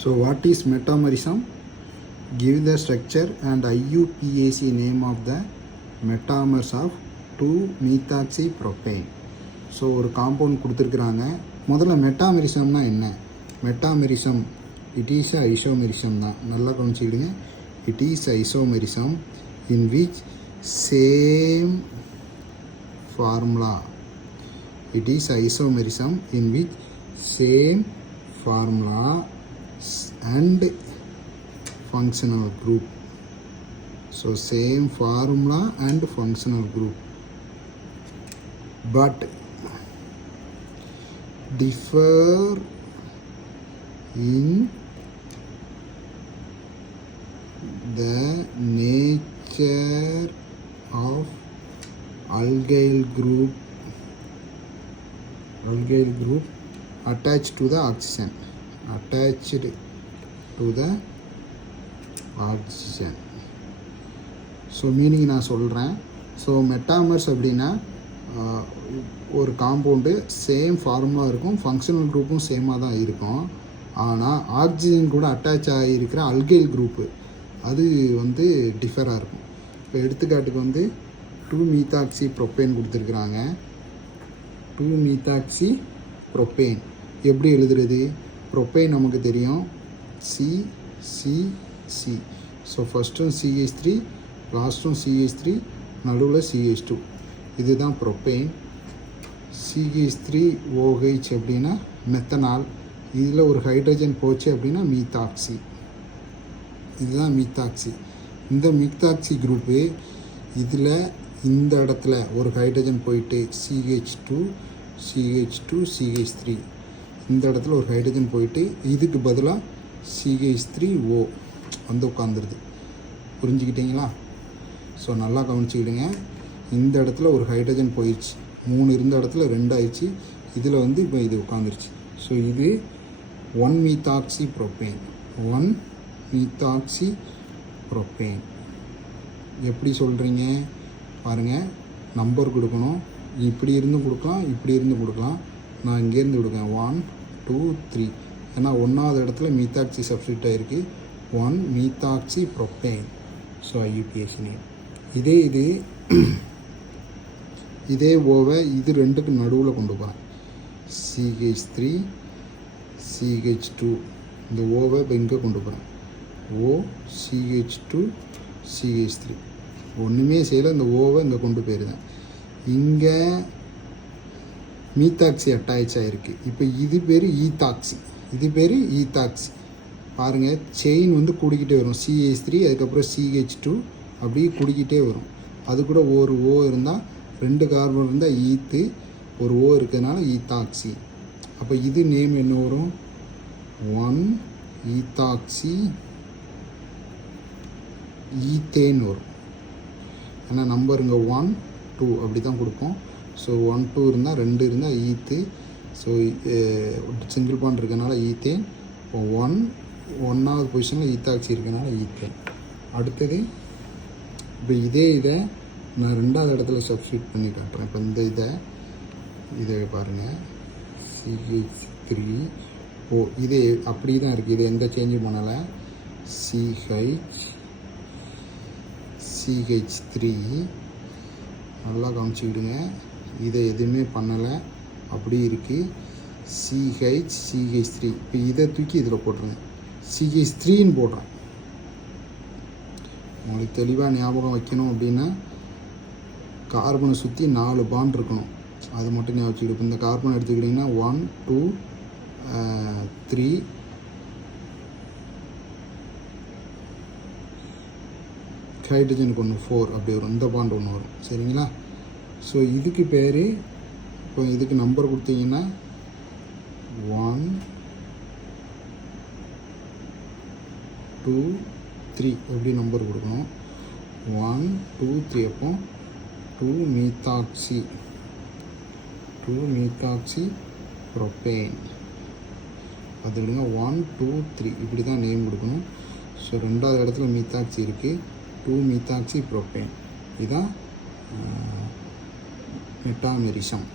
So what is metamerism? Give the structure and IUPAC name of the metamers of 2-methoxypropane. So ஒரு compound கொடுத்துருக்குறாங்க. முதல்ல மெட்டாமெரிசம்னா என்ன? Metamerism it is isomerism தான். நல்லா கவனிச்சுக்கிடுங்க. It is isomerism in which same formula. It is isomerism in which same formula and functional group. So same formula and functional group, but differ in the nature of alkyl group attached to the oxygen. So meaning நான் சொல்கிறேன். So metamers அப்படின்னா ஒரு compound same formula இருக்கும், functional குரூப்பும் சேமாக தான் இருக்கும். ஆனால் oxygen கூட அட்டாச் ஆகியிருக்கிற அல்கைல் குரூப்பு அது வந்து டிஃபராக இருக்கும். இப்போ எடுத்துக்காட்டுக்கு வந்து 2-methoxypropane கொடுத்துருக்குறாங்க. 2-methoxypropane எப்படி எழுதுறது? ப்ரொப்பேன் நமக்கு தெரியும், CCC. ஸோ ஃபஸ்ட்டும் CH3, லாஸ்ட்டும் CH3, நடுவில் CH2. இதுதான் ப்ரொப்பேன். CH3OH அப்படின்னா மெத்தனால். இதில் ஒரு ஹைட்ரஜன் போச்சு அப்படின்னா மீத்தாக்சி. இதுதான் மீத்தாக்சி. இந்த மீத்தாக்சி குரூப்பு இதில் இந்த இடத்துல ஒரு ஹைட்ரஜன் போயிட்டு CH2, CH3 இந்த இடத்துல ஒரு ஹைட்ரஜன் போயிட்டு இதுக்கு பதிலாக CH3O வந்து உட்காந்துருது. புரிஞ்சுக்கிட்டீங்களா? ஸோ நல்லா கவனிச்சுக்கிடுங்க. இந்த இடத்துல ஒரு ஹைட்ரஜன் போயிடுச்சு, 3 இருந்த இடத்துல 2 ஆயிடுச்சு. இதில் வந்து இப்போ இது உட்காந்துருச்சு. ஸோ இது 1-methoxypropane. 1-methoxypropane எப்படி சொல்கிறீங்க பாருங்கள். நம்பர் கொடுக்கணும். இப்படி இருந்து கொடுக்கலாம், இப்படி இருந்து கொடுக்கலாம். நான் இங்கேருந்து கொடுக்கேன் 1, 2, 3. ஏன்னா 1வது இடத்துல மீத்தாக்சி சப்ஸ்டியூட் ஆகிருக்கு. 1-methoxypropane. So IUPAC name. இதே ஓவை இது ரெண்டுக்கு நடுவில் கொண்டு போகிறேன். CH3, CH2. இந்த ஓவை இப்போ இங்கே கொண்டு போகிறேன். CH2, CH3. ஒன்றுமே செய்யலை. இந்த ஓவை இங்கே கொண்டு போயிருந்தேன். இங்கே மீத்தாக்சி அட்டாச் ஆகிருக்கு. இப்போ இது பேர் ஈத்தாக்சி. பாருங்கள், செயின் வந்து கூடிக்கிட்டே வரும். CH3 அதுக்கப்புறம் CH2 அப்படியே கூடிக்கிட்டே வரும். அது கூட ஒரு ஓ இருந்தால், 2 கார்பன் இருந்தால் ஈத்து, ஒரு ஓ இருக்கிறதுனால ஈத்தாக்சி. அப்போ இது நேம் என்ன வரும்? 1-ethoxy ஈத்தேன் வரும். ஏன்னா நம்பர் இங்கே 1, 2 அப்படி தான் கொடுப்போம். ஸோ 1, 2 இருந்தால், 2 இருந்தால் ஈத்து. ஸோ சிங்கிள் பாண்ட் இருக்கனால ஈத்தேன். இப்போ 1வது பொசிஷனில் ஈத்தாக்சி இருக்கனால ஈத்தேன். அடுத்தது இப்போ இதை நான் 2வது இடத்துல சப்ஸ்டியூட் பண்ணி காட்டுறேன். இப்போ இந்த இதை பாருங்கள், CH3O. இது அப்படி தான் இருக்குது. இது எந்த சேஞ்சும் பண்ணலை. CH3 நல்லா கவனிச்சுக்கிடுங்க. இதை எதுவுமே பண்ணலை, அப்படி இருக்குது. CH3. இப்போ இதை தூக்கி இதில் போட்டுருங்க. CH3ன்னு போடுறேன். உங்களுக்கு தெளிவாக ஞாபகம் வைக்கணும் அப்படின்னா கார்பனை சுற்றி 4 பாண்ட் இருக்கணும். அது மட்டும் ஞாபகம் வச்சுக்கிட்டு. இந்த கார்பன் எடுத்துக்கிட்டிங்கன்னா 1, 2, 3, ஹைட்ரஜனுக்கு ஒன்று 4 அப்படி வரும். இந்த பாண்ட் ஒன்று வரும். சரிங்களா? ஸோ இதுக்கு பேர், இப்போ இதுக்கு நம்பர் கொடுத்தீங்கன்னா 1, 2, 3 எப்படி நம்பர் கொடுக்கணும். 1, 2, 3 அப்போ 2-methoxypropane. அது விடுங்க. 1, 2, 3 இப்படி தான் நேம் கொடுக்கணும். ஸோ 2வது இடத்துல மீத்தாக்சி இருக்குது. 2-methoxypropane. இதுதான் மெட்டாமெரிசம்.